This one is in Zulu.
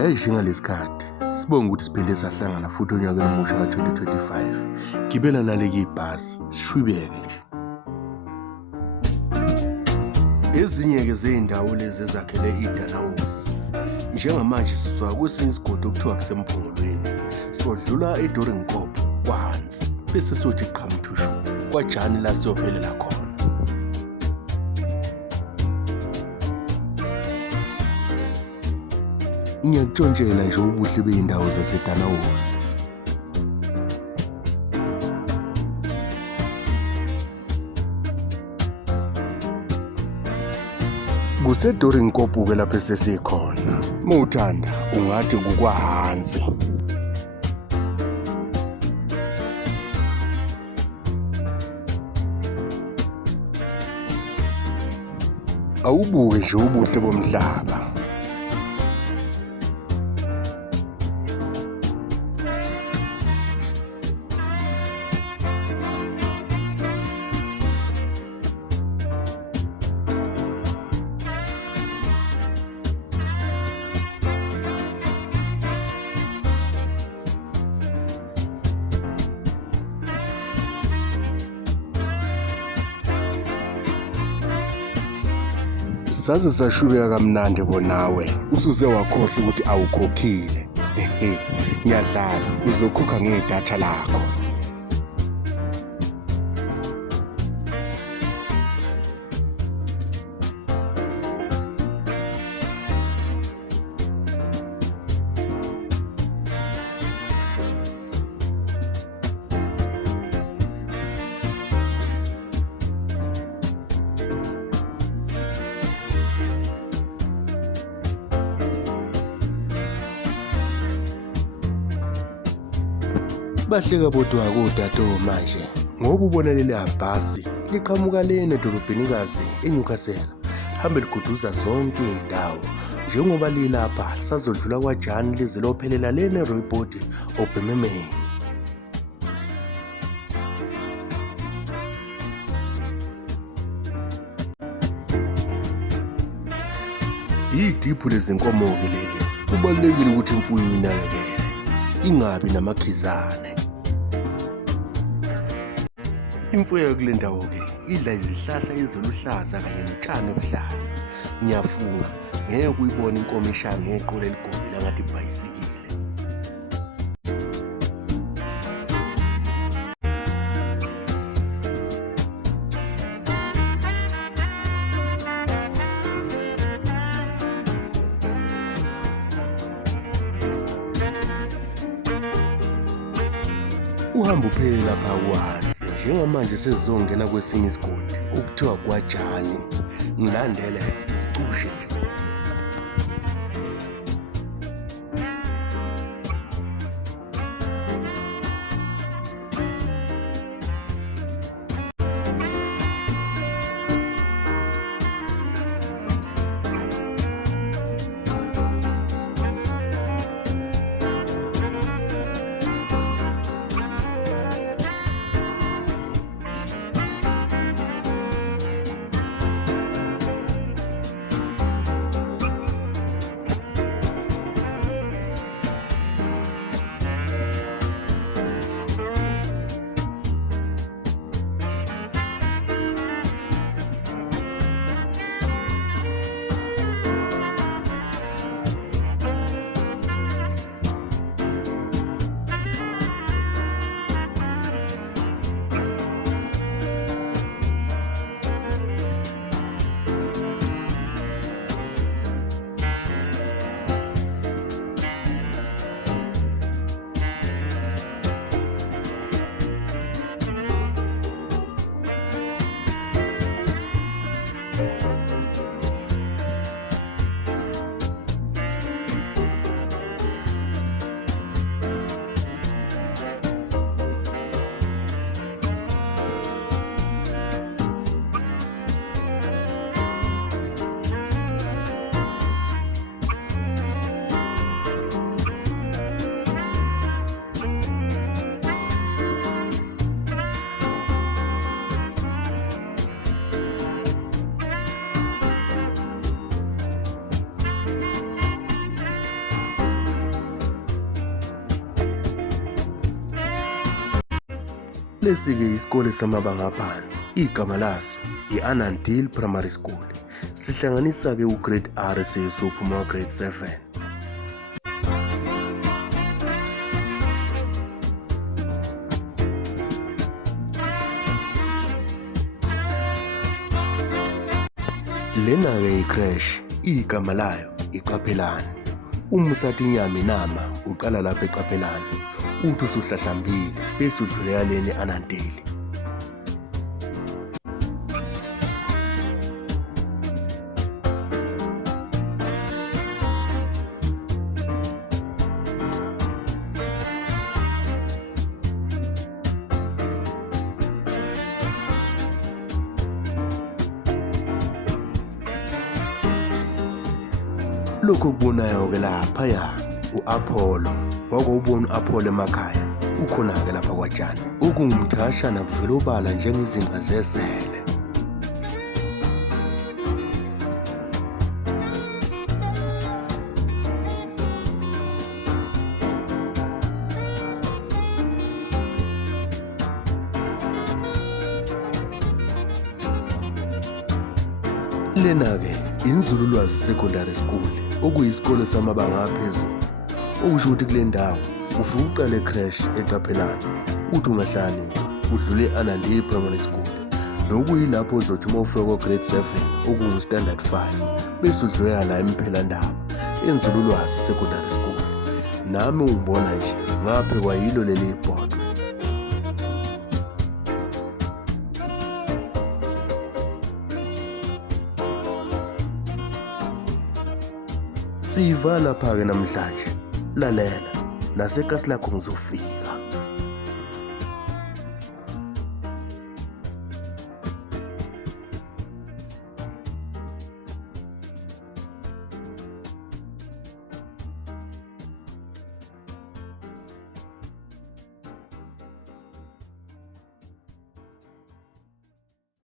Njengaleskhathi sibonga ukuthi siphinde sahlangana futhi onyakeni omusha ka-2025. Gibela naleki ibhasi sishwibeke nje. Ezinye-ke zey'ndawo lezi ezakhele iDalhousie. Njengamanje sisuka kwesinye isigodi okuthiwa kusemphongolweni, sodlula eDoringkop kwaHansi bese sothi Qhamthushu kwaJani la siyophelela khona. Ngiyakutshontshela nje ubuhle bey'ndawo zaseDalhousie. KuseDoringkop-ke lapho esesikhona. Mawuthanda ungathi kukwaHansi. Awubuke nje ubuhle bomhlaba. Saze sashubeka kamnandi bonawe usuze wakhohlwa ukuthi awukhokhile. Ngiyadlala uzokhokha ngedatha lakho. Bahleka bodwa kodade manje ngoba ubona leli bhasi liqhamuka lena edolobhenikazi eNewcastle hambe liguduza zonke iy'ndawo njengoba lilapha sazodlula kwaJani lize lophelela lena eRooipoort obhememeni. Idiphu lezinkomo-ke leli kubalulekile ukuthi imfuyo inakekele ingabi namakhizane. Imfuyo kule ndawo-ke idla izihlahla eziluhlaza kanye notshani obuhlaza. Ngiyafunga ngeke uyibone inkomo ishaya ngeqolo eligobile ngathi ibhayisikile. Uhamba uphela lapha kwaHansi njengamanje sesizongena kwesinye isigodi okuthiwa kwaJani. Ngilandele sicushe nje. Lesi-ke isikole samabanga aphansi, igama laso i-Annandale Primary School, sihlanganisa-ke ugrade R sesophuma grade 7. Lena-ke i-creche, igama layo iQaphelane. Uma usathi inyama inama uqala lapha eQaphelane, uthi usuhlahlambile bese udlulela leni e-Annandale. Lokho okubonayo-ke laphaya u-Apollo, wake ubona u-Apollo emakhaya, ukhona-ke lapha kwaTshani, okungumthashana kuvela obala njengezinqa zesele. Lena-ke inzululwazi secondary school, okuyisikole samabanga aphezulu, okusho ukuthi kule ndawo ufike uqale ecreche eQaphelane, uthi ungahlakanipha udlule e-Annandale Primary School, nokuyilapho uzothi uma ufika ko-grade 7 okungu-standard 5 bese udlulela la eMphelandaba enzululwazi secondary school. Nami ungibona nje ngaphekwa yilo leli bhodwe. Siva lapha-ke namhlanje, lalela nasekasi lakho ngizofika.